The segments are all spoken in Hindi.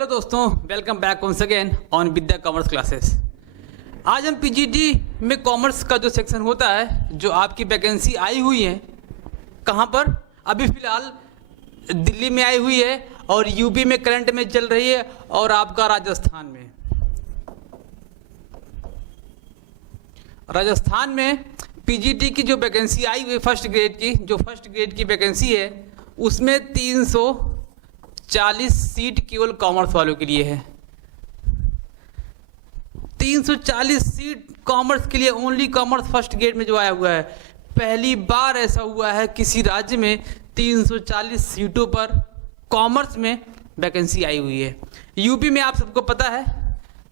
हेलो दोस्तों, welcome back once again on Vidya commerce classes. आज हम पीजीटी में कॉमर्स का जो सेक्शन होता है, जो आपकी वैकेंसी आई हुई है, कहाँ पर अभी फ़िलहाल दिल्ली में आई हुई है और यूपी में करंट में चल रही है और आपका राजस्थान में पीजीटी की जो वैकेंसी आई हुई फर्स्ट ग्रेड की वैकेंसी है, उसमें 340 सीट केवल कॉमर्स वालों के लिए है। 340 सीट कॉमर्स के लिए, ओनली कॉमर्स फर्स्ट ग्रेड में जो आया हुआ है। पहली बार ऐसा हुआ है किसी राज्य में 340 सीटों पर कॉमर्स में वैकेंसी आई हुई है। यूपी में आप सबको पता है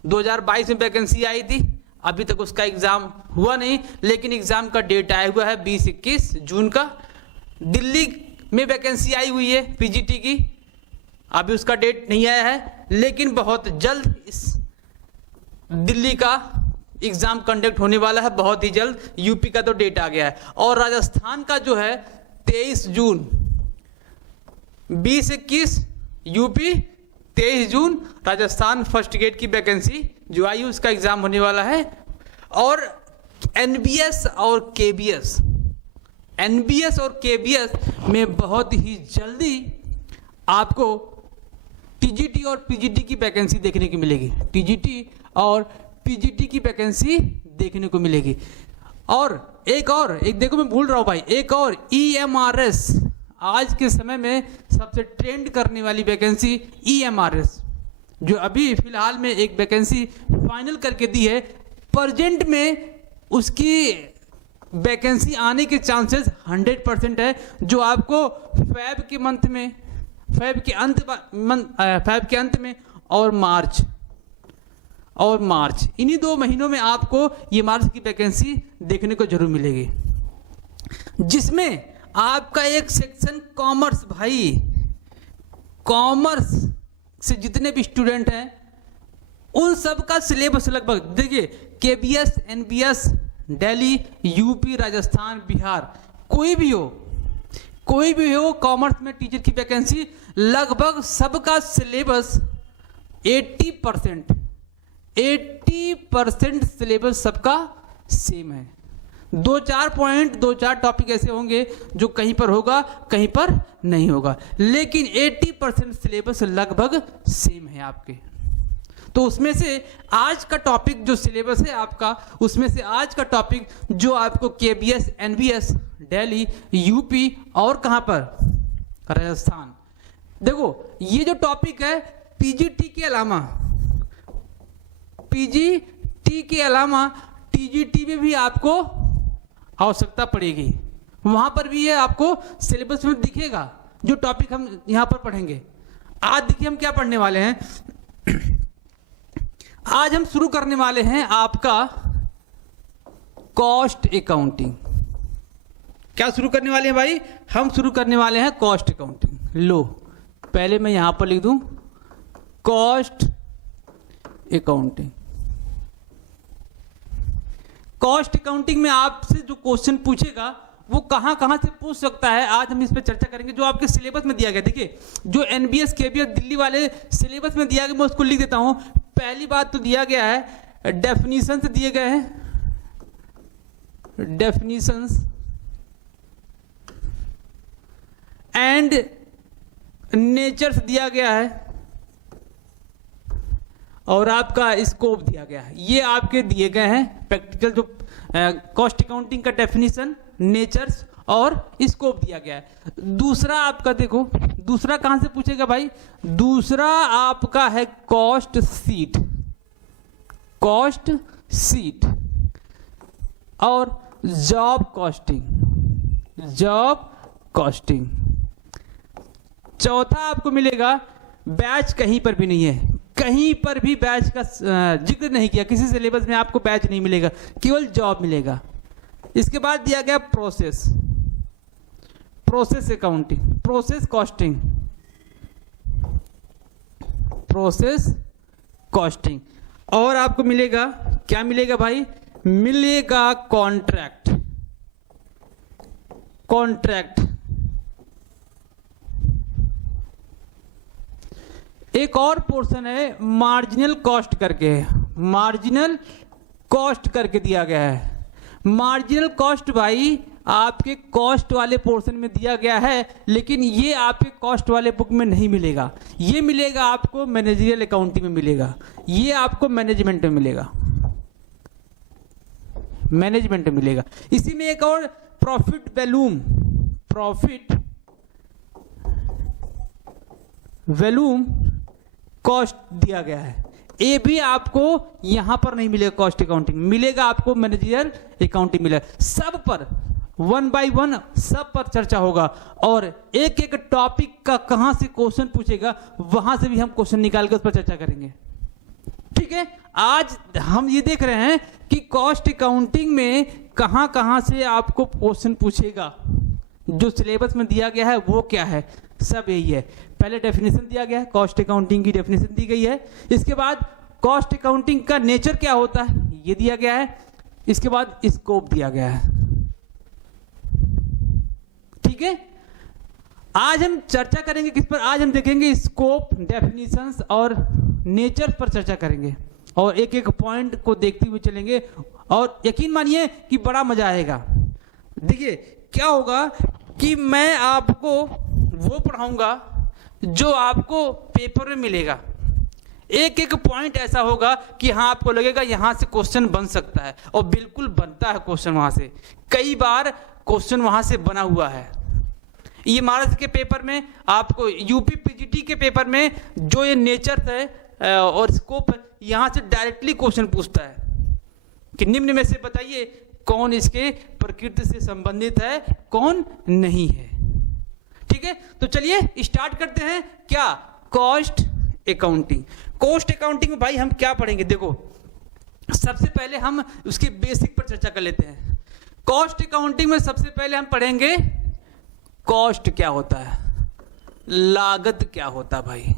2022 में वैकेंसी आई थी, अभी तक उसका एग्ज़ाम हुआ नहीं, लेकिन एग्ज़ाम का डेट आया हुआ है 20-21 जून का। दिल्ली में वैकेंसी आई हुई है पीजीटी की, अभी उसका डेट नहीं आया है, लेकिन बहुत जल्द इस दिल्ली का एग्ज़ाम कंडक्ट होने वाला है, बहुत ही जल्द। यूपी का तो डेट आ गया है। और राजस्थान का जो है 23 जून, 20-21 यूपी, 23 जून राजस्थान फर्स्ट ग्रेड की वैकेंसी जो आई उसका एग्ज़ाम होने वाला है। और एनबीएस और केबीएस में बहुत ही जल्दी आपको टीजीटी और पीजीटी की वैकेंसी देखने को मिलेगी। टीजीटी और पीजीटी की वैकेंसी देखने को मिलेगी। और एक देखो, मैं भूल रहा हूँ भाई, एक और ईएमआरएस, आज के समय में सबसे ट्रेंड करने वाली वैकेंसी ईएमआरएस, जो अभी फिलहाल में एक वैकेंसी फाइनल करके दी है। प्रेजेंट में उसकी वैकेंसी आने के चांसेस 100% है, जो आपको फैब के अंत में और मार्च इन्हीं 2 महीनों में आपको ये मार्च की वैकेंसी देखने को जरूर मिलेगी, जिसमें आपका एक सेक्शन कॉमर्स, भाई कॉमर्स से जितने भी स्टूडेंट हैं उन सब का सिलेबस लगभग देखिए, KBS, NBS, Delhi, UP, Rajasthan, Bihar, कोई भी हो कॉमर्स में टीचर की वैकेंसी, लगभग सबका सिलेबस 80% सिलेबस सबका सेम है। 2-4 टॉपिक ऐसे होंगे जो कहीं पर होगा, कहीं पर नहीं होगा, लेकिन 80% सिलेबस लगभग सेम है आपके। तो उसमें से आज का टॉपिक जो सिलेबस है आपका, उसमें से आज का टॉपिक जो आपको केबीएस, एनबीएस, दिल्ली, यूपी और कहां पर, राजस्थान। देखो, ये जो टॉपिक है पीजीटी के अलावा टीजीटी में भी आपको आवश्यकता पड़ेगी, वहां पर भी ये आपको सिलेबस में दिखेगा जो टॉपिक हम यहां पर पढ़ेंगे। आज देखिए हम क्या पढ़ने वाले हैं। आज हम शुरू करने वाले हैं आपका कॉस्ट अकाउंटिंग। क्या शुरू करने वाले हैं भाई? हम शुरू करने वाले हैं कॉस्ट अकाउंटिंग। लो, पहले मैं यहां पर लिख दूं कॉस्ट अकाउंटिंग। कॉस्ट अकाउंटिंग में आपसे जो क्वेश्चन पूछेगा वो कहां से पूछ सकता है, आज हम इस पर चर्चा करेंगे। जो आपके सिलेबस में दिया गया, देखिए जो एनबीएस केबीएस दिल्ली वाले सिलेबस में दिया गया, मैं उसको लिख देता हूं। पहली बात तो दिया गया है, डेफिनेशंस दिए गए हैं, डेफिनेशंस एंड नेचर्स दिया गया है, और आपका स्कोप दिया गया है। ये आपके दिए गए हैं प्रैक्टिकल, जो कॉस्ट अकाउंटिंग का डेफिनेशन, नेचर्स और स्कोप दिया गया है। दूसरा आपका देखो, दूसरा कहां से पूछेगा भाई? दूसरा आपका है कॉस्ट सीट और जॉब कॉस्टिंग। चौथा आपको मिलेगा बैच, कहीं पर भी नहीं है, कहीं पर भी बैच का जिक्र नहीं किया, किसी सिलेबस में आपको बैच नहीं मिलेगा, केवल जॉब मिलेगा। इसके बाद दिया गया प्रोसेस अकाउंटिंग, प्रोसेस कॉस्टिंग। और आपको मिलेगा, क्या मिलेगा भाई? मिलेगा कॉन्ट्रैक्ट। एक और पोर्शन है मार्जिनल कॉस्ट करके, मार्जिनल कॉस्ट करके दिया गया है। मार्जिनल कॉस्ट भाई आपके कॉस्ट वाले पोर्शन में दिया गया है, लेकिन ये आपके कॉस्ट वाले बुक में नहीं मिलेगा। ये मिलेगा आपको मैनेजरियल अकाउंटिंग में मिलेगा, ये आपको मैनेजमेंट में मिलेगा, मैनेजमेंट में मिलेगा। इसी में एक और profit volume, profit volume cost दिया गया है। ये भी आपको यहां पर नहीं मिलेगा, कॉस्ट अकाउंटिंग मिलेगा आपको, मैनेजरियल अकाउंटिंग मिलेगा। सब पर 1 by 1 सब पर चर्चा होगा, और एक एक टॉपिक का कहां से क्वेश्चन पूछेगा वहां से भी हम क्वेश्चन निकाल कर उस पर चर्चा करेंगे। ठीक है, आज हम ये देख रहे हैं कि कॉस्ट अकाउंटिंग में कहां से आपको क्वेश्चन पूछेगा, जो सिलेबस में दिया गया है वो क्या है, सब यही है। पहले डेफिनेशन दिया गया है, कॉस्ट अकाउंटिंग की डेफिनेशन दी गई है। इसके बाद कॉस्ट अकाउंटिंग का नेचर क्या होता है ये दिया गया है। इसके बाद स्कोप दिया गया है। ठीक है, आज हम चर्चा करेंगे किस पर, आज हम देखेंगे स्कोप, डेफिनेशंस और नेचर पर चर्चा करेंगे, और एक एक पॉइंट को देखते हुए चलेंगे, और यकीन मानिए कि बड़ा मजा आएगा। देखिए क्या होगा कि मैं आपको वो पढ़ाऊंगा जो आपको पेपर में मिलेगा। एक एक पॉइंट ऐसा होगा कि हाँ आपको लगेगा यहां से क्वेश्चन बन सकता है, और बिल्कुल बनता है क्वेश्चन वहां से। कई बार क्वेश्चन वहां से बना हुआ है। ये महाराष्ट्र के पेपर में, आपको यूपी पीजीटी के पेपर में जो ये नेचर है और स्कोप, यहां से डायरेक्टली क्वेश्चन पूछता है कि निम्न में से बताइए कौन इसके प्रकृति से संबंधित है, कौन नहीं है। ठीक है, तो चलिए स्टार्ट करते हैं। क्या, कॉस्ट अकाउंटिंग। कॉस्ट अकाउंटिंग में भाई हम क्या पढ़ेंगे, देखो सबसे पहले हम उसके बेसिक पर चर्चा कर लेते हैं। कॉस्ट अकाउंटिंग में सबसे पहले हम पढ़ेंगे कॉस्ट क्या होता है, लागत क्या होता है भाई,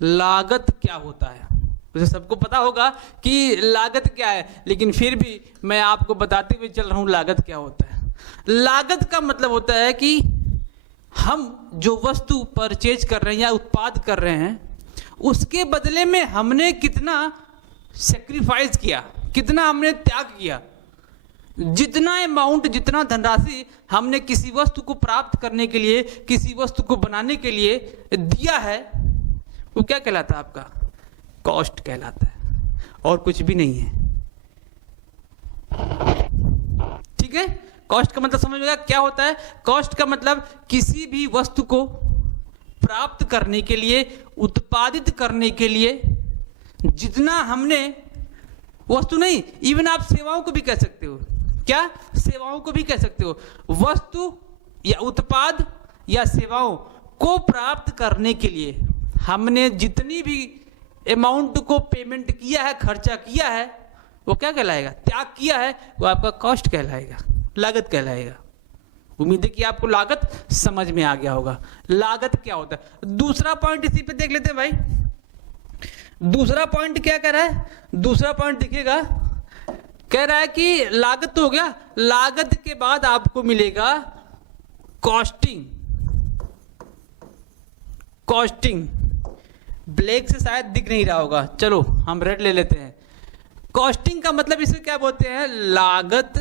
लागत क्या होता है। मुझे सबको पता होगा कि लागत क्या है, लेकिन फिर भी मैं आपको बताते हुए चल रहा हूं लागत क्या होता है। लागत का मतलब होता है कि हम जो वस्तु परचेज कर रहे हैं या उत्पाद कर रहे हैं, उसके बदले में हमने कितना सेक्रीफाइस किया, कितना हमने त्याग किया। जितना अमाउंट, जितना धनराशि हमने किसी वस्तु को प्राप्त करने के लिए, किसी वस्तु को बनाने के लिए दिया है, वो क्या कहलाता है आपका, कॉस्ट कहलाता है, और कुछ भी नहीं है। ठीक है, कॉस्ट का मतलब समझ में आया क्या होता है। कॉस्ट का मतलब किसी भी वस्तु को प्राप्त करने के लिए, उत्पादित करने के लिए जितना हमने, वस्तु नहीं, इवन आप सेवाओं को भी कह सकते हो, क्या, सेवाओं को भी कह सकते हो। वस्तु या उत्पाद या सेवाओं को प्राप्त करने के लिए हमने जितनी भी अमाउंट को पेमेंट किया है, खर्चा किया है, वो क्या कहलाएगा, त्याग किया है, वो आपका कॉस्ट कहलाएगा, लागत कहलाएगा। उम्मीद है कि आपको लागत समझ में आ गया होगा। लागत क्या होता है। दूसरा पॉइंट इसी पे देख लेते हैं भाई। दूसरा पॉइंट क्या कह रहा है, दूसरा पॉइंट देखिएगा, कह रहा है कि लागत तो हो गया, लागत के बाद आपको मिलेगा कॉस्टिंग। कॉस्टिंग ब्लैक से शायद दिख नहीं रहा होगा, चलो हम रेड ले लेते हैं। कॉस्टिंग का मतलब इसे क्या बोलते हैं, लागत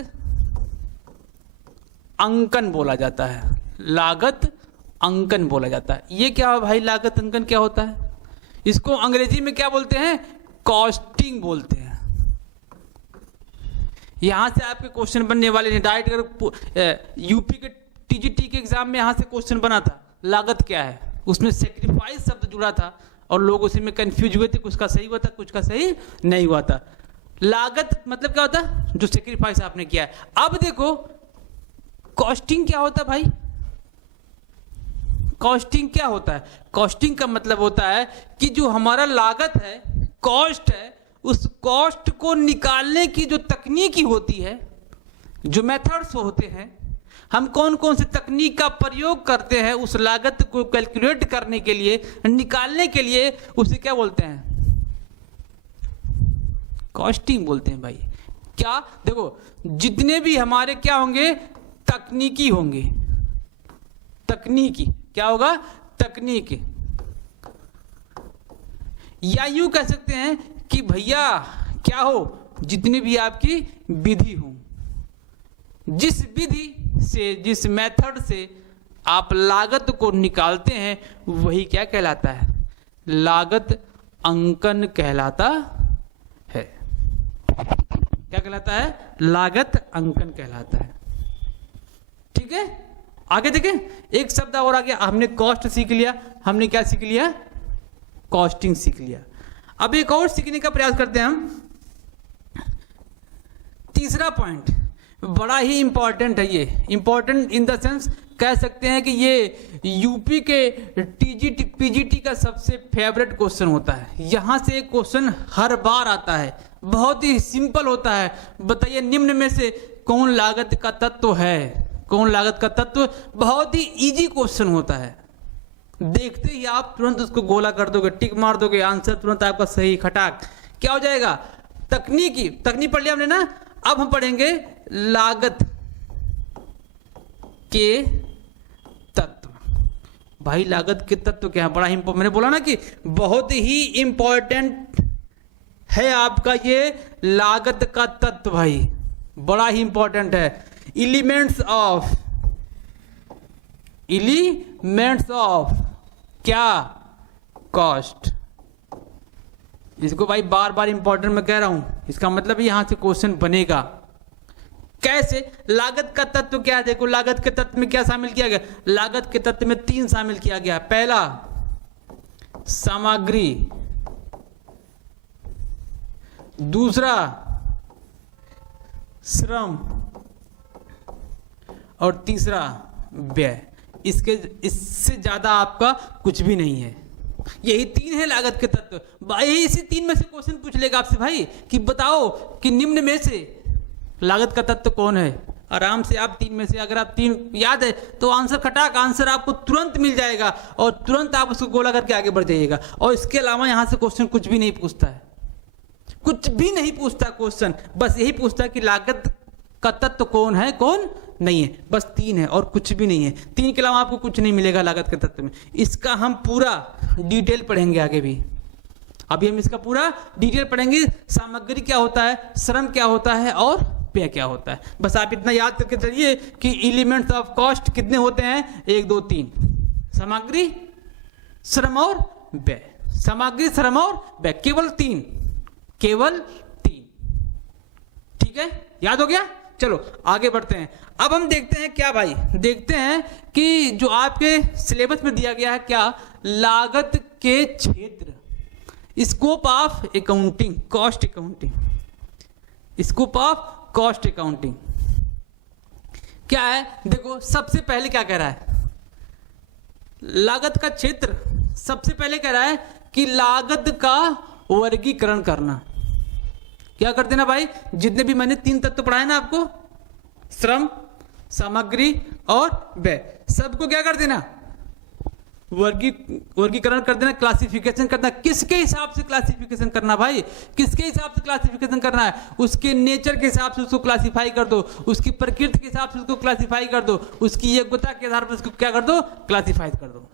अंकन बोला जाता है, लागत अंकन बोला जाता है। ये क्या है भाई, लागत अंकन क्या होता है, इसको अंग्रेजी में क्या बोलते हैं, कॉस्टिंग बोलते हैं। यहां से आपके क्वेश्चन बनने वाले हैं डायरेक्ट। अगर यूपी के टीजीटी के एग्जाम में यहां से क्वेश्चन बना था, लागत क्या है, उसमें सेक्रीफाइस शब्द जुड़ा था, और लोग उसी में कंफ्यूज हुए थे, कुछ का सही हुआ था, कुछ का सही नहीं हुआ था। लागत मतलब क्या होता है, जो सेक्रीफाइस आपने किया है। अब देखो कॉस्टिंग क्या होता है भाई, कॉस्टिंग क्या होता है। कॉस्टिंग का मतलब होता है कि जो हमारा लागत है, कॉस्ट है, उस कॉस्ट को निकालने की जो तकनीकी होती है, जो मेथड्स होते हैं, हम कौन कौन से तकनीक का प्रयोग करते हैं उस लागत को कैलकुलेट करने के लिए, निकालने के लिए, उसे क्या बोलते हैं, कॉस्टिंग बोलते हैं भाई। क्या, देखो जितने भी हमारे क्या होंगे, तकनीकी होंगे, तकनीकी क्या होगा, तकनीक, या यूं कह सकते हैं कि भैया क्या हो, जितनी भी आपकी विधि हो, जिस विधि से, जिस मेथड से आप लागत को निकालते हैं वही क्या कहलाता है, लागत अंकन कहलाता है। क्या कहलाता है, लागत अंकन कहलाता है। ठीक है, आगे देखें, एक शब्द और आ गया, हमने कॉस्ट सीख लिया, हमने क्या सीख लिया, कॉस्टिंग सीख लिया। अब एक और सीखने का प्रयास करते हैं हम, तीसरा पॉइंट बड़ा ही इंपॉर्टेंट है। ये इंपॉर्टेंट इन द सेंस कह सकते हैं कि ये यूपी के टीजीटी पीजीटी का सबसे फेवरेट क्वेश्चन होता है। यहां से एक क्वेश्चन हर बार आता है, बहुत ही सिंपल होता है। बताइए निम्न में से कौन लागत का तत्व है, कौन लागत का तत्व, बहुत ही इजी क्वेश्चन होता है। देखते ही आप तुरंत उसको गोला कर दोगे, टिक मार दोगे, आंसर तुरंत आपका सही, खटाक क्या हो जाएगा। तकनीक पढ़ लिया हमने ना, अब हम पढ़ेंगे लागत के तत्व। भाई लागत के तत्व क्या है, बड़ा ही मैंने बोला ना कि बहुत ही इंपॉर्टेंट है आपका ये लागत का तत्व, भाई बड़ा ही इंपॉर्टेंट है। एलिमेंट्स ऑफ क्या, कॉस्ट। इसको भाई बार बार इंपॉर्टेंट मैं कह रहा हूं, इसका मतलब यहां से क्वेश्चन बनेगा। कैसे, लागत का तत्व क्या है, देखो लागत के तत्व में क्या शामिल किया गया, लागत के तत्व में 3 शामिल किया गया। पहला सामग्री, दूसरा श्रम और तीसरा व्यय। इससे ज्यादा आपका कुछ भी नहीं है, यही 3 है लागत के तत्व। भाई इसी 3 में से क्वेश्चन पूछ लेगा आपसे भाई कि बताओ कि निम्न में से लागत का तत्व कौन है। आराम से आप 3 में से, अगर आप 3 याद है तो आंसर खटाक, आंसर आपको तुरंत मिल जाएगा और तुरंत आप उसको गोला करके आगे बढ़ जाइएगा। और इसके अलावा यहां से क्वेश्चन कुछ भी नहीं पूछता है, कुछ भी नहीं पूछता क्वेश्चन, बस यही पूछता है कि लागत का तत्व कौन है कौन नहीं है, बस 3 है और कुछ भी नहीं है। 3 के अलावा आपको कुछ नहीं मिलेगा लागत के तत्व में। इसका हम पूरा डिटेल पढ़ेंगे आगे भी, अभी हम इसका पूरा डिटेल पढ़ेंगे। सामग्री क्या होता है, श्रम क्या होता है और व्यय क्या होता है। बस आप इतना याद करके चलिए कि एलिमेंट्स ऑफ कॉस्ट कितने होते हैं, 1 2 3, सामग्री श्रम और व्यय, सामग्री श्रम और व्यय, केवल 3, केवल 3। ठीक है, याद हो गया। चलो आगे बढ़ते हैं। अब हम देखते हैं क्या भाई, देखते हैं कि जो आपके सिलेबस में दिया गया है क्या, लागत के क्षेत्र, scope of accounting, cost accounting, scope of cost accounting क्या है। देखो सबसे पहले क्या कह रहा है, लागत का क्षेत्र सबसे पहले कह रहा है कि लागत का वर्गीकरण करना। क्या कर देना भाई, जितने भी मैंने 3 तत्व पढ़ाए ना आपको, श्रम, सामग्री और व्यय, सबको क्या कर देना, वर्गीकरण कर देना, क्लासिफिकेशन करना। किसके हिसाब से क्लासिफिकेशन करना भाई, किसके हिसाब से क्लासिफिकेशन करना है, उसके नेचर के हिसाब से उसको क्लासिफाई कर दो, उसकी प्रकृति के हिसाब से उसको क्लासिफाई कर दो, उसकी योग्यता के आधार पर उसको क्या कर दो, क्लासिफाई कर दो।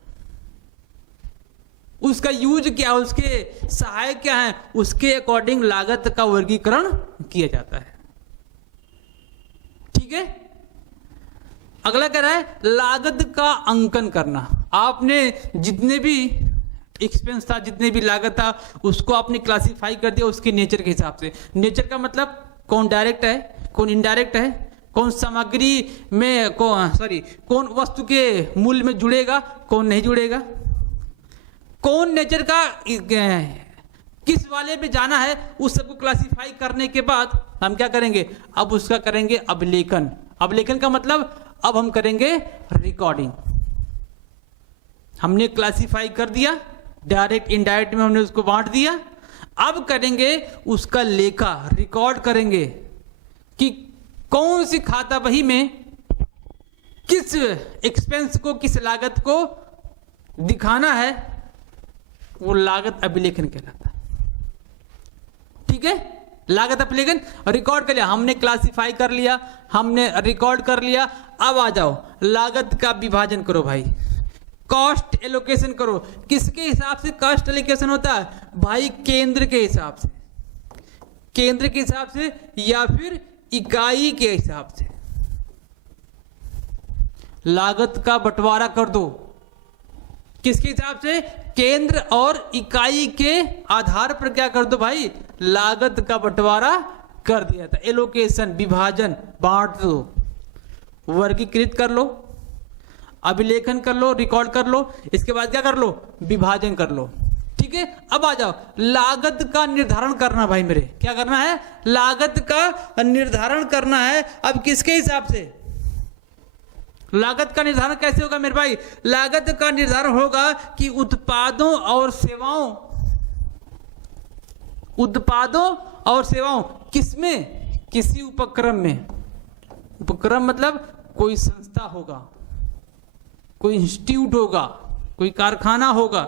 उसका यूज क्या है, उसके सहायक क्या है, उसके अकॉर्डिंग लागत का वर्गीकरण किया जाता है। ठीक है, अगला कह रहा है लागत का अंकन करना। आपने जितने भी एक्सपेंस था, जितने भी लागत था, उसको आपने क्लासिफाई कर दिया उसके नेचर के हिसाब से। नेचर का मतलब कौन डायरेक्ट है, कौन इनडायरेक्ट है, कौन सामग्री में कौन वस्तु के मूल्य में जुड़ेगा, कौन नहीं जुड़ेगा, कौन नेचर का किस वाले में जाना है, उस सबको क्लासिफाई करने के बाद हम क्या करेंगे, अब उसका करेंगे अवलेखन। अवलेखन का मतलब अब हम करेंगे रिकॉर्डिंग। हमने क्लासिफाई कर दिया, डायरेक्ट इनडायरेक्ट में हमने उसको बांट दिया, अब करेंगे उसका लेखा, रिकॉर्ड करेंगे कि कौन सी खाता बही में किस एक्सपेंस को, किस लागत को दिखाना है, वो लागत अभिलेखन कहलाता है। ठीक है, लागत अभिलेखन रिकॉर्ड कर लिया, हमने क्लासिफाई कर लिया, हमने रिकॉर्ड कर लिया। अब आ जाओ लागत का विभाजन करो भाई, कॉस्ट एलोकेशन करो। किसके हिसाब से कॉस्ट एलोकेशन होता है भाई? केंद्र के हिसाब से, केंद्र के हिसाब से या फिर इकाई के हिसाब से। लागत का बंटवारा कर दो किसके हिसाब से? केंद्र और इकाई के आधार पर क्या कर दो भाई? लागत का बंटवारा कर दिया था। एलोकेशन, विभाजन, बांट दो, वर्गीकृत कर लो, अभिलेखन कर लो, रिकॉर्ड कर लो, इसके बाद क्या कर लो? विभाजन कर लो। ठीक है, अब आ जाओ लागत का निर्धारण करना भाई मेरे। क्या करना है? लागत का निर्धारण करना है। अब किसके हिसाब से? लागत का निर्धारण कैसे होगा मेरे भाई? लागत का निर्धारण होगा कि उत्पादों और सेवाओं, उत्पादों और सेवाओं किसमें? किसी उपक्रम में। उपक्रम मतलब कोई संस्था होगा, कोई इंस्टीट्यूट होगा, कोई कारखाना होगा,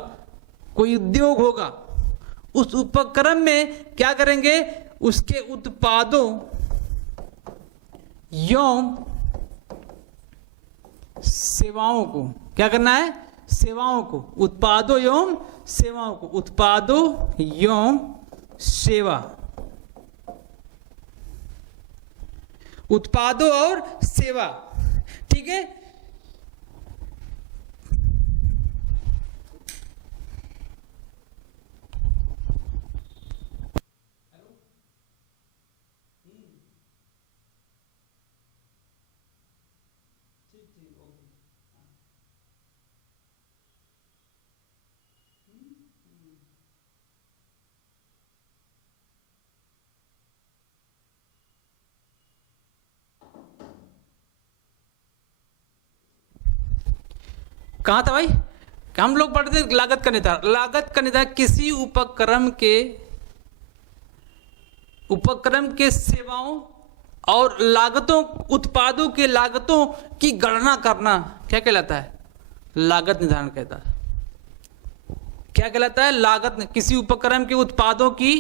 कोई उद्योग होगा। उस उपक्रम में क्या करेंगे? उसके उत्पादों एवं सेवाओं को क्या करना है? सेवाओं को, उत्पादों एवं सेवाओं को, उत्पादों एवं सेवा, उत्पादों और सेवा। ठीक है, कहाँ था भाई? हम लोग पढ़ते थे लागत का निर्धारण। लागत का निर्धारण किसी उपक्रम के सेवाओं और लागतों, उत्पादों के लागतों की गणना करना क्या कहलाता है? लागत निर्धारण कहता है। क्या कहलाता है? लागत। किसी उपक्रम के उत्पादों की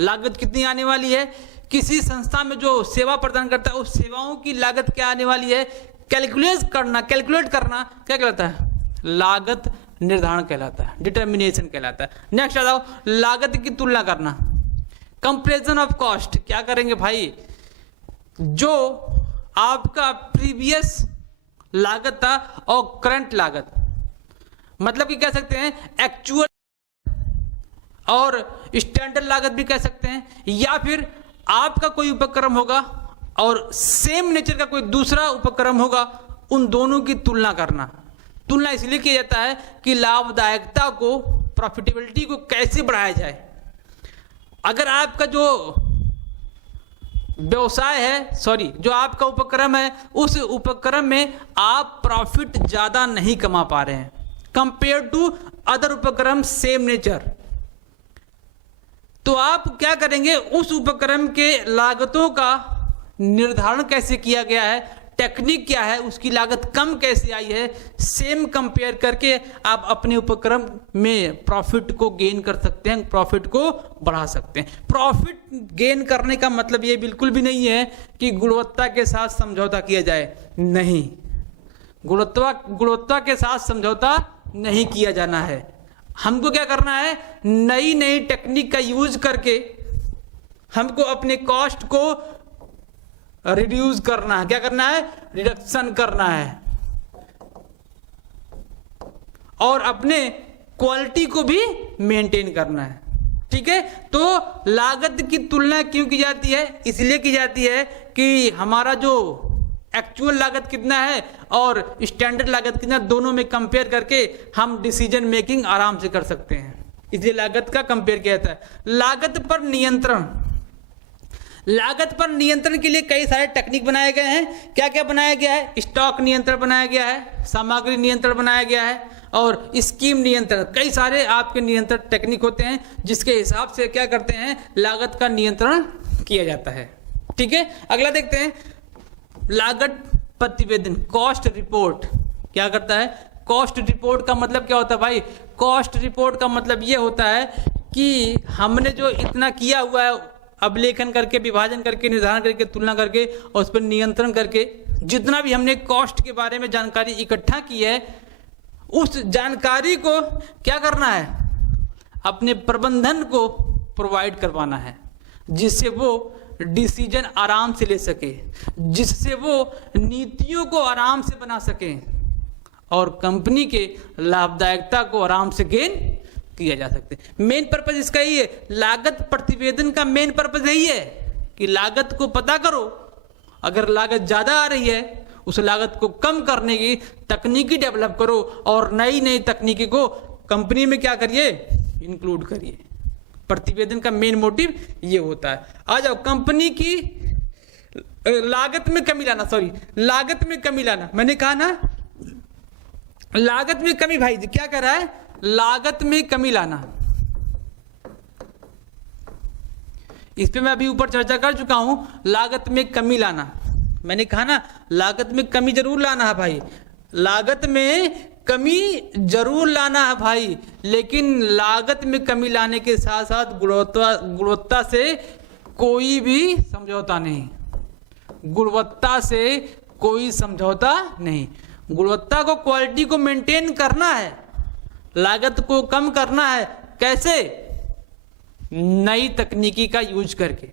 लागत कितनी आने वाली है, किसी संस्था में जो सेवा प्रदान करता है उस सेवाओं की लागत क्या आने वाली है, कैलकुलेट करना क्या कहलाता है? लागत निर्धारण कहलाता है, डिटर्मिनेशन कहलाता है। नेक्स्ट आ जाओ, लागत की तुलना करना, कंपैरिजन ऑफ कॉस्ट। क्या करेंगे भाई? जो आपका प्रीवियस लागत था और करंट लागत, मतलब कि कह सकते हैं एक्चुअल और स्टैंडर्ड लागत भी कह सकते हैं, या फिर आपका कोई उपक्रम होगा और सेम नेचर का कोई दूसरा उपक्रम होगा, उन दोनों की तुलना करना। तुलना इसलिए किया जाता है कि लाभदायकता को, प्रॉफिटेबिलिटी को कैसे बढ़ाया जाए। अगर आपका जो व्यवसाय है, जो आपका उपक्रम है, उस उपक्रम में आप प्रॉफिट ज्यादा नहीं कमा पा रहे हैं कंपेयर टू अदर उपक्रम सेम नेचर, तो आप क्या करेंगे? उस उपक्रम के लागतों का निर्धारण कैसे किया गया है, टेक्निक क्या है, उसकी लागत कम कैसे आई है, सेम कंपेयर करके आप अपने उपक्रम में प्रॉफिट को गेन कर सकते हैं, प्रॉफिट को बढ़ा सकते हैं। प्रॉफिट गेन करने का मतलब ये बिल्कुल भी नहीं है कि गुणवत्ता के साथ समझौता किया जाए, नहीं, गुणवत्ता के साथ समझौता नहीं किया जाना है। हमको क्या करना है? नई नई टेक्निक का यूज करके हमको अपने कॉस्ट को रिड्यूस करना है। क्या करना है? रिडक्शन करना है, और अपने क्वालिटी को भी मेंटेन करना है। ठीक है, तो लागत की तुलना क्यों की जाती है? इसलिए की जाती है कि हमारा जो एक्चुअल लागत कितना है और स्टैंडर्ड लागत कितना, दोनों में कंपेयर करके हम डिसीजन मेकिंग आराम से कर सकते हैं, इसलिए लागत का कंपेयर किया जाता है। लागत पर नियंत्रण, लागत पर नियंत्रण के लिए कई सारे टेक्निक बनाए गए हैं। क्या क्या बनाया गया है? स्टॉक नियंत्रण बनाया गया है, सामग्री नियंत्रण बनाया गया है, और स्कीम नियंत्रण। कई सारे आपके नियंत्रण टेक्निक होते हैं जिसके हिसाब से क्या करते हैं? लागत का नियंत्रण किया जाता है। ठीक है, अगला देखते हैं, लागत प्रतिवेदन, कॉस्ट रिपोर्ट। क्या करता है? कॉस्ट रिपोर्ट का मतलब क्या होता है भाई? कॉस्ट रिपोर्ट का मतलब ये होता है कि हमने जो इतना किया हुआ है, अभिलेखन करके, विभाजन करके, निर्धारण करके, तुलना करके और उस पर नियंत्रण करके, जितना भी हमने कॉस्ट के बारे में जानकारी इकट्ठा की है, उस जानकारी को क्या करना है, अपने प्रबंधन को प्रोवाइड करवाना है, जिससे वो डिसीजन आराम से ले सके, जिससे वो नीतियों को आराम से बना सके और कंपनी के लाभदायकता को आराम से गेन किया जा सकते। मेन पर्पज इसका यही है, लागत प्रतिवेदन का मेन पर्पज यही है कि लागत को पता करो, अगर लागत ज़्यादा आ रही है उस लागत को कम करने की तकनीकी डेवलप करो और नई नई तकनीकी को कंपनी में क्या करिए, इंक्लूड करिए। प्रतिवेदन का मेन मोटिव ये होता है। आ जाओ, कंपनी की लागत में कमी लाना, लागत में कमी लाना, मैंने कहा ना लागत में कमी, भाई क्या कर रहा है, लागत में कमी लाना। इस पे मैं अभी ऊपर चर्चा कर चुका हूं, लागत में कमी लाना। मैंने कहा ना लागत में कमी जरूर लाना है भाई, लागत में कमी जरूर लाना है भाई, लेकिन लागत में कमी लाने के साथ साथ गुणवत्ता से कोई भी समझौता नहीं, गुणवत्ता से कोई समझौता नहीं। गुणवत्ता को, क्वालिटी को मेंटेन करना है, लागत को कम करना है। कैसे? नई तकनीकी का यूज करके।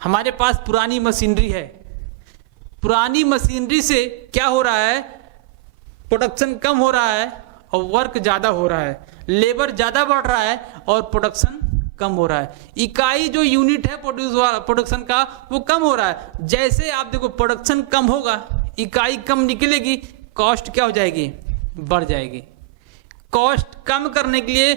हमारे पास पुरानी मशीनरी है, पुरानी मशीनरी से क्या हो रहा है, प्रोडक्शन कम हो रहा है और वर्क ज़्यादा हो रहा है, लेबर ज़्यादा बढ़ रहा है और प्रोडक्शन कम हो रहा है। इकाई जो यूनिट है प्रोडक्शन का वो कम हो रहा है। जैसे आप देखो प्रोडक्शन कम होगा, इकाई कम निकलेगी, कॉस्ट क्या हो जाएगी, बढ़ जाएगी। कॉस्ट कम करने के लिए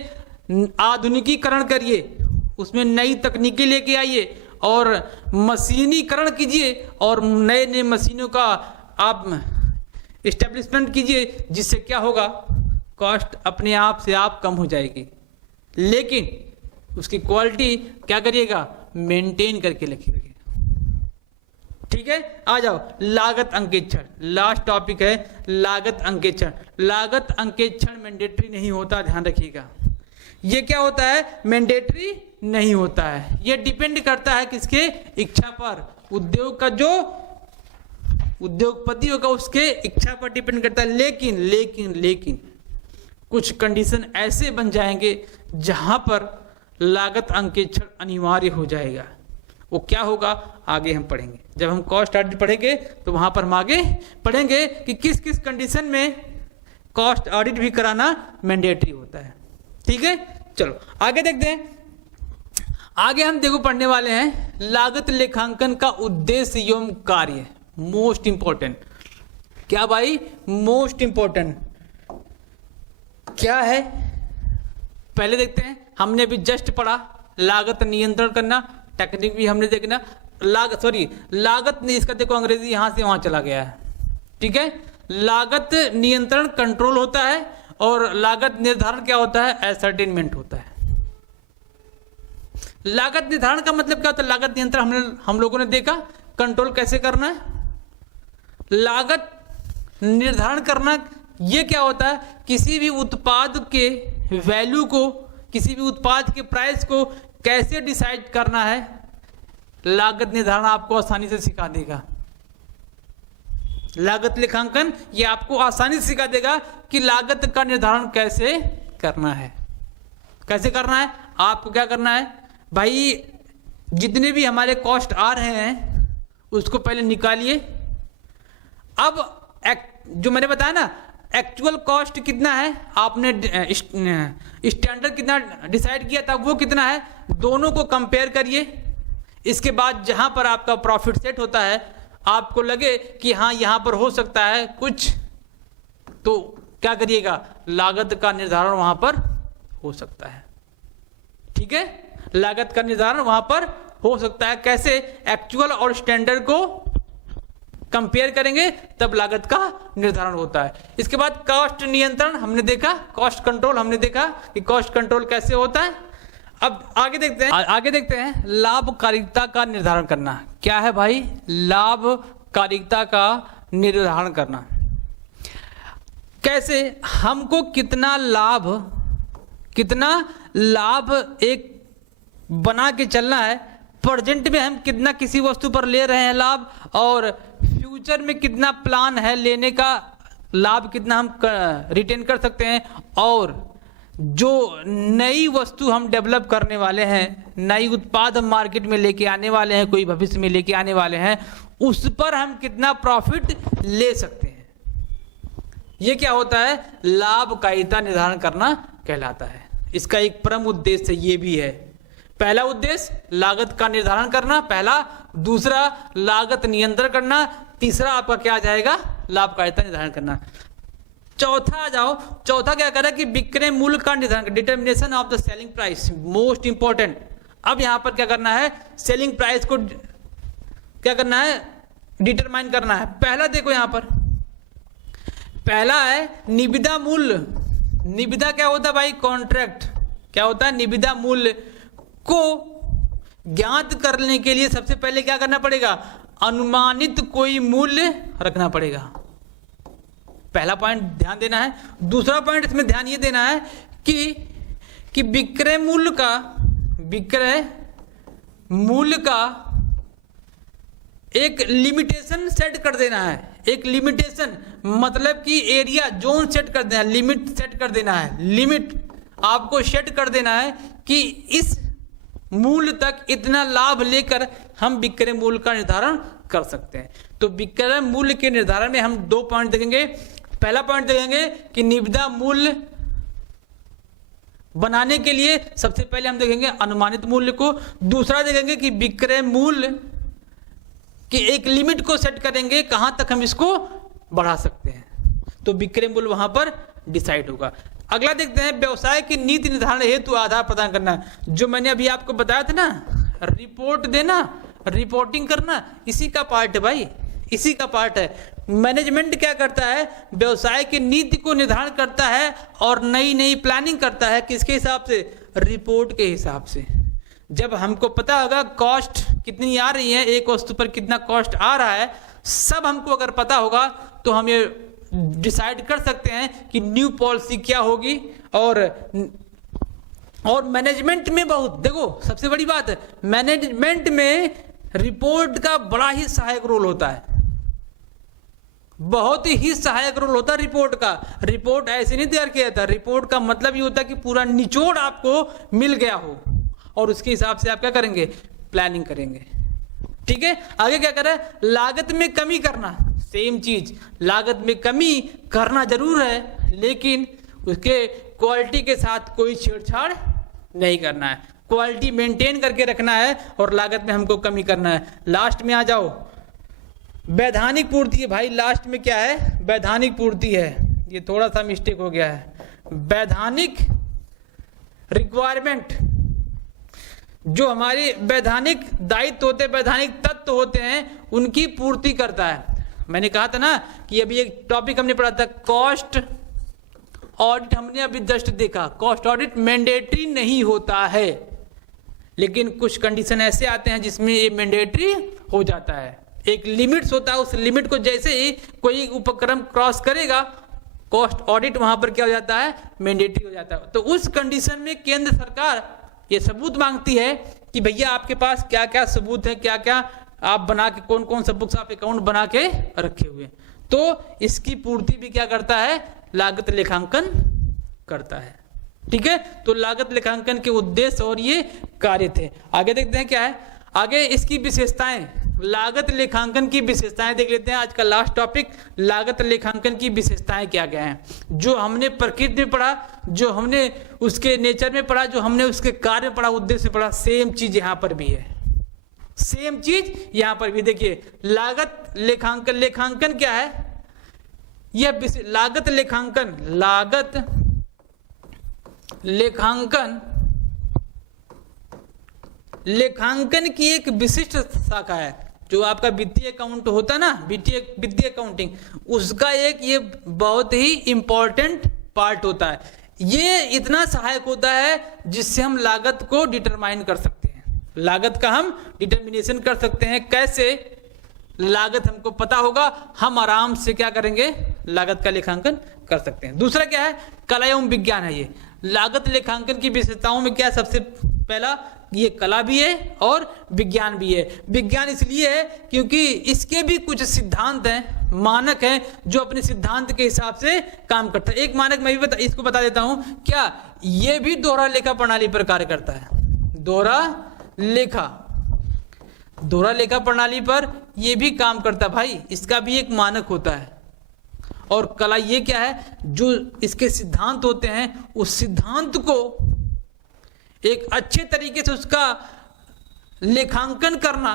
आधुनिकीकरण करिए, उसमें नई तकनीकी लेके आइए और मशीनीकरण कीजिए और नए नए मशीनों का आप इस्टेब्लिशमेंट कीजिए, जिससे क्या होगा, कॉस्ट अपने आप से आप कम हो जाएगी। लेकिन उसकी क्वालिटी क्या करिएगा, मेंटेन करके रखिएगा। ठीक है, आ जाओ, लागत अंकेक्षण, लास्ट टॉपिक है लागत अंकेक्षण। लागत अंकेक्षण मैंडेटरी नहीं होता, ध्यान रखिएगा। ये क्या होता है, मैंडेटरी नहीं होता है, ये डिपेंड करता है किसके, इच्छा पर। उद्योग का जो उद्योगपति होगा उसके इच्छा पर डिपेंड करता है। लेकिन कुछ कंडीशन ऐसे बन जाएंगे जहां पर लागत अंकेक्षण अनिवार्य हो जाएगा। वो क्या होगा, आगे हम पढ़ेंगे। जब हम कॉस्ट ऑडिट पढ़ेंगे तो वहां पर हम आगे पढ़ेंगे कि किस किस कंडीशन में कॉस्ट ऑडिट भी कराना मैंडेटरी होता है। ठीक है, चलो आगे देखते हैं। आगे हम देखो पढ़ने वाले हैं लागत लेखांकन का उद्देश्य एवं कार्य। मोस्ट इंपॉर्टेंट, क्या भाई, मोस्ट इंपॉर्टेंट क्या है, पहले देखते हैं। हमने भी जस्ट पढ़ा लागत नियंत्रण करना, टेक्निक भी हमने देखना। लागत इसका देखो अंग्रेजी यहां से वहां चला गया है। ठीक है, लागत नियंत्रण कंट्रोल होता है और लागत निर्धारण क्या होता है, एसर्टेनमेंट होता है। लागत निर्धारण का मतलब क्या होता है, लागत नियंत्रण हम लोगों ने देखा, कंट्रोल कैसे करना है। लागत निर्धारण करना ये क्या होता है, किसी भी उत्पाद के वैल्यू को, किसी भी उत्पाद के प्राइस को कैसे डिसाइड करना है, लागत निर्धारण आपको आसानी से सिखा देगा। लागत लेखांकन ये आपको आसानी से सिखा देगा कि लागत का निर्धारण कैसे करना है। कैसे करना है, आपको क्या करना है भाई, जितने भी हमारे कॉस्ट आ रहे हैं उसको पहले निकालिए। अब जो मैंने बताया ना, एक्चुअल कॉस्ट कितना है, आपने स्टैंडर्ड कितना डिसाइड किया था वो कितना है, दोनों को कंपेयर करिए। इसके बाद जहां पर आपका प्रॉफिट सेट होता है, आपको लगे कि हाँ यहां पर हो सकता है कुछ, तो क्या करिएगा, लागत का निर्धारण वहां पर हो सकता है। ठीक है, लागत का निर्धारण वहां पर हो सकता है। कैसे, एक्चुअल और स्टैंडर्ड को कंपेयर करेंगे तब लागत का निर्धारण होता है। इसके बाद कॉस्ट नियंत्रण हमने देखा, कॉस्ट कंट्रोल हमने देखा कि कॉस्ट कंट्रोल कैसे होता है। अब आगे देखते हैं लाभकारिता का निर्धारण करना। क्या है भाई, लाभकारिता का निर्धारण करना। कैसे, हमको कितना लाभ एक बना के चलना है, प्रेजेंट में हम कितना किसी वस्तु पर ले रहे हैं लाभ, और फ्यूचर में कितना प्लान है लेने का लाभ कितना हम रिटेन कर सकते हैं, और जो नई वस्तु हम डेवलप करने वाले हैं, नई उत्पाद हम मार्केट में लेके आने वाले हैं, कोई भविष्य में लेके आने वाले हैं, उस पर हम कितना प्रॉफिट ले सकते हैं। ये क्या होता है, लाभकारिता निर्धारण करना कहलाता है। इसका एक प्रमुख उद्देश्य ये भी है। पहला उद्देश्य लागत का निर्धारण करना, पहला, दूसरा लागत नियंत्रण करना, तीसरा आपका क्या आ जाएगा, लाभकारिता निर्धारण करना। चौथा आ जाओ, चौथा क्या करें कि विक्रय मूल्य का निर्धारण, determination of the selling price, most important. अब यहां पर क्या करना है, सेलिंग प्राइस को क्या करना है, डिटरमाइन करना है। पहला देखो यहां पर पहला है निविदा मूल्य। निविदा क्या होता है भाई, कॉन्ट्रैक्ट। क्या होता है, निविदा मूल्य को ज्ञात करने के लिए सबसे पहले क्या करना पड़ेगा, अनुमानित कोई मूल्य रखना पड़ेगा। पहला पॉइंट ध्यान देना है। दूसरा पॉइंट इसमें ध्यान ये देना है कि विक्रय मूल्य का एक लिमिटेशन सेट कर देना है। एक लिमिटेशन मतलब कि एरिया जोन सेट कर देना है, लिमिट सेट कर देना है। लिमिट आपको सेट कर देना है कि इस मूल्य तक इतना लाभ लेकर हम विक्रय मूल्य का निर्धारण कर सकते हैं। तो विक्रय मूल्य के निर्धारण में हम दो पॉइंट देखेंगे। पहला पॉइंट देखेंगे कि निविदा मूल्य बनाने के लिए सबसे पहले हम देखेंगे अनुमानित मूल्य को। दूसरा देखेंगे कि विक्रय मूल्य कि एक लिमिट को सेट करेंगे कहां तक हम इसको बढ़ा सकते हैं, तो विक्रय मूल्य वहां पर डिसाइड होगा। अगला देखते हैं व्यवसाय की नीति निर्धारण हेतु आधार प्रदान करना। जो मैंने अभी आपको बताया था ना, रिपोर्ट देना, रिपोर्टिंग करना, इसी का पार्ट है भाई, इसी का पार्ट है। मैनेजमेंट क्या करता है, व्यवसाय की नीति को निर्धारण करता है और नई नई प्लानिंग करता है। किसके हिसाब से, रिपोर्ट के हिसाब से। जब हमको पता होगा कॉस्ट कितनी आ रही है, एक वस्तु पर कितना कॉस्ट आ रहा है, सब हमको अगर पता होगा तो हम ये डिसाइड कर सकते हैं कि न्यू पॉलिसी क्या होगी। और मैनेजमेंट में बहुत, देखो सबसे बड़ी बात है, मैनेजमेंट में रिपोर्ट का बड़ा ही सहायक रोल होता है, बहुत ही सहायक रोल होता है रिपोर्ट का। रिपोर्ट ऐसे नहीं तैयार किया जाता, रिपोर्ट का मतलब ये होता है कि पूरा निचोड़ आपको मिल गया हो और उसके हिसाब से आप क्या करेंगे, प्लानिंग करेंगे। ठीक है, आगे क्या करें, लागत में कमी करना। सेम चीज, लागत में कमी करना जरूर है, लेकिन उसके क्वालिटी के साथ कोई छेड़छाड़ नहीं करना है। क्वालिटी मेंटेन करके रखना है और लागत में हमको कमी करना है। लास्ट में आ जाओ, वैधानिक पूर्ति है भाई। लास्ट में क्या है, वैधानिक पूर्ति है। ये थोड़ा सा मिस्टेक हो गया है। वैधानिक रिक्वायरमेंट, जो हमारे वैधानिक दायित्व होते हैं, वैधानिक तत्व होते हैं, उनकी पूर्ति करता है। मैंने कहा था ना कि अभी एक टॉपिक हमने पढ़ा था, कॉस्ट ऑडिट। हमने अभी जस्ट देखा, कॉस्ट ऑडिट मैंडेटरी नहीं होता है, लेकिन कुछ कंडीशन ऐसे आते हैं जिसमें ये मैंडेटरी हो जाता है। एक लिमिट्स होता है, उस लिमिट को जैसे ही कोई उपक्रम क्रॉस करेगा, कॉस्ट ऑडिट वहां पर क्या हो जाता है, मैंडेटरी हो जाता है। तो उस कंडीशन में केंद्र सरकार ये सबूत मांगती है कि भैया आपके पास क्या क्या सबूत है, क्या क्या आप बना के, कौन कौन सा बुक्स आप अकाउंट बना के रखे हुए। तो इसकी पूर्ति भी क्या करता है, लागत लेखांकन करता है। ठीक है, तो लागत लेखांकन के उद्देश्य और ये कार्य थे। आगे देखते हैं क्या है, आगे इसकी विशेषताएं, लागत लेखांकन की विशेषताएं देख लेते हैं। आज का लास्ट टॉपिक, लागत लेखांकन की विशेषताएं क्या क्या हैं। जो हमने प्रकृति में पढ़ा, जो हमने उसके नेचर में पढ़ा, जो हमने उसके कार्य में पढ़ा, उद्देश्य में पढ़ा, सेम चीज यहाँ पर भी है। सेम चीज यहाँ पर भी देखिए, लागत लेखांकन, लेखांकन क्या है, यह लागत लेखांकन, लागत लेखांकन लेखांकन की एक विशिष्ट शाखा है। जो आपका वित्तीय अकाउंट होता है ना, वित्तीय अकाउंटिंग, उसका एक ये बहुत ही इंपॉर्टेंट पार्ट होता है। ये इतना सहायक होता है जिससे हम लागत को डिटरमाइन कर सकते हैं, लागत का हम डिटर्मिनेशन कर सकते हैं। कैसे, लागत हमको पता होगा, हम आराम से क्या करेंगे, लागत का लेखांकन कर सकते हैं। दूसरा क्या है, कला एवं विज्ञान है। ये लागत लेखांकन की विशेषताओं में क्या, सबसे पहला ये कला भी है और विज्ञान भी है। विज्ञान इसलिए है क्योंकि इसके भी कुछ सिद्धांत हैं, मानक हैं, जो अपने सिद्धांत के हिसाब से काम करता है। एक मानक मैं भी इसको बता देता हूं, क्या ये भी दोहरा लेखा प्रणाली पर कार्य करता है। दोहरा लेखा प्रणाली पर ये भी काम करता है भाई, इसका भी एक मानक होता है। और कला ये क्या है, जो इसके सिद्धांत होते हैं उस सिद्धांत को एक अच्छे तरीके से उसका लेखांकन करना,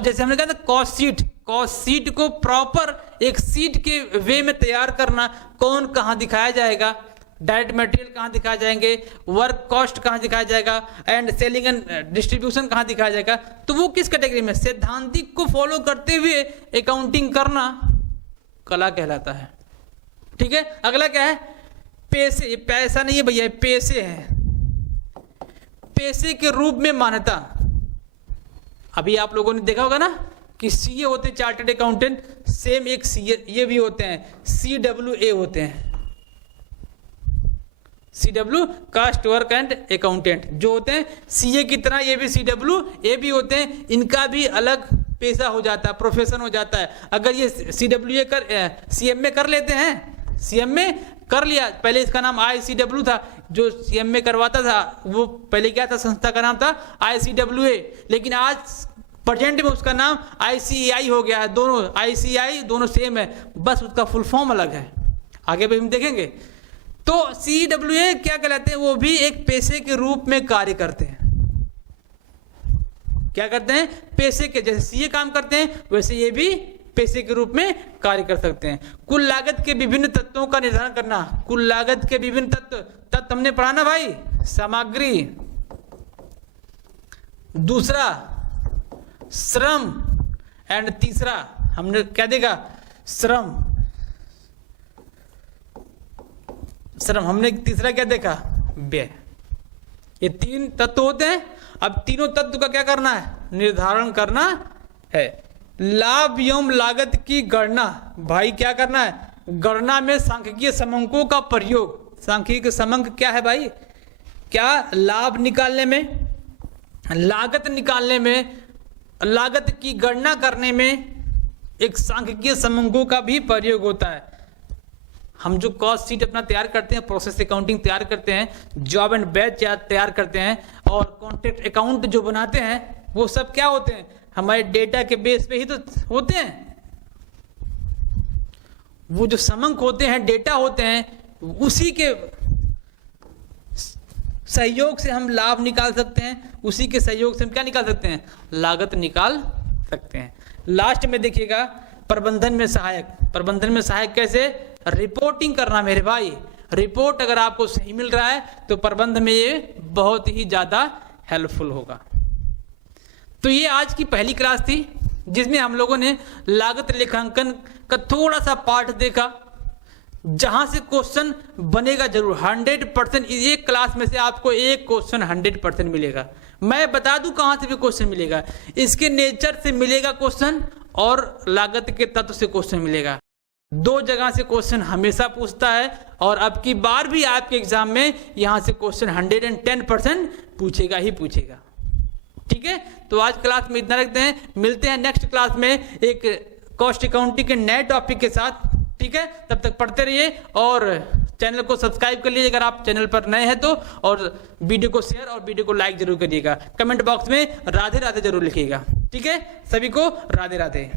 जैसे हमने कहा था कॉस्ट शीट को प्रॉपर एक शीट के वे में तैयार करना, कौन कहां दिखाया जाएगा, डायरेक्ट मटेरियल कहां दिखाए जाएंगे, वर्क कॉस्ट कहां दिखाया जाएगा, एंड सेलिंग एंड डिस्ट्रीब्यूशन कहां दिखाया जाएगा, तो वो किस कैटेगरी में, सैद्धांतिक को फॉलो करते हुए अकाउंटिंग करना कला कहलाता है। ठीक है, अगला क्या है, पैसे, पैसा नहीं है भैया, पैसे हैं, पैसे के रूप में मान्यता। अभी आप लोगों ने देखा होगा ना कि सीए होते हैं चार्टर्ड अकाउंटेंट, सेम एक सीए ये भी होते हैं, CWA होते हैं, CW cost work and accountant जो होते हैं सीए की तरह, ये भी CWA भी होते हैं। इनका भी अलग पेशा हो जाता है, प्रोफेशन हो जाता है। अगर ये CWA CMA कर लेते हैं, CMA कर लिया, पहले इसका नाम ICW था, जो CMA करवाता था वो पहले क्या था, संस्था का नाम था ICWA, लेकिन आज प्रेजेंट में उसका नाम ICAI हो गया है। दोनों ICAI दोनों सेम है, बस उसका फुल फॉर्म अलग है, आगे भी हम देखेंगे। तो CWA क्या कहलाते हैं, वो भी एक पेशे के रूप में कार्य करते हैं। क्या करते हैं, पेशे के, जैसे सीए काम करते हैं वैसे ये भी पेशे के रूप में कार्य कर सकते हैं। कुल लागत के विभिन्न तत्वों का निर्धारण करना, कुल लागत के विभिन्न तत्व हमने पढ़ा ना भाई, सामग्री, दूसरा श्रम, एंड तीसरा हमने क्या देखा, श्रम, हमने तीसरा क्या देखा, व्यय। ये 3 तत्व होते हैं। अब तीनों तत्व का क्या करना है, निर्धारण करना है। लाभ एवं लागत की गणना, भाई क्या करना है, गणना में सांख्यिकीय समंकों का प्रयोग। सांख्यिकीय समंक क्या है भाई, क्या लाभ निकालने में, लागत निकालने में, लागत की गणना करने में एक सांख्यिकीय समंकों का भी प्रयोग होता है। हम जो कॉस्ट शीट अपना तैयार करते हैं, प्रोसेस अकाउंटिंग तैयार करते हैं, जॉब एंड बैच तैयार करते हैं, और कॉन्ट्रैक्ट अकाउंट जो बनाते हैं, वो सब क्या होते हैं, हमारे डेटा के बेस पे ही तो होते हैं। वो जो समंक होते हैं, डेटा होते हैं, उसी के सहयोग से हम लाभ निकाल सकते हैं, उसी के सहयोग से हम क्या निकाल सकते हैं, लागत निकाल सकते हैं। लास्ट में देखिएगा प्रबंधन में सहायक। प्रबंधन में सहायक कैसे, रिपोर्टिंग करना मेरे भाई। रिपोर्ट अगर आपको सही मिल रहा है तो प्रबंध में ये बहुत ही ज्यादा हेल्पफुल होगा। तो ये आज की पहली क्लास थी जिसमें हम लोगों ने लागत लेखांकन का थोड़ा सा पार्ट देखा, जहां से क्वेश्चन बनेगा जरूर 100%। एक क्लास में से आपको एक क्वेश्चन 100% मिलेगा। मैं बता दूं कहां से भी क्वेश्चन मिलेगा, इसके नेचर से मिलेगा क्वेश्चन और लागत के तत्व से क्वेश्चन मिलेगा। 2 जगह से क्वेश्चन हमेशा पूछता है, और अब की बार भी आपके एग्जाम में यहां से क्वेश्चन 110% पूछेगा ही पूछेगा। ठीक है, तो आज क्लास में इतना रखते हैं, मिलते हैं नेक्स्ट क्लास में एक कॉस्ट अकाउंटिंग के नए टॉपिक के साथ। ठीक है, तब तक पढ़ते रहिए और चैनल को सब्सक्राइब कर लीजिए अगर आप चैनल पर नए हैं तो, और वीडियो को शेयर और वीडियो को लाइक जरूर करिएगा। कमेंट बॉक्स में राधे राधे जरूर लिखिएगा। ठीक है, सभी को राधे राधे।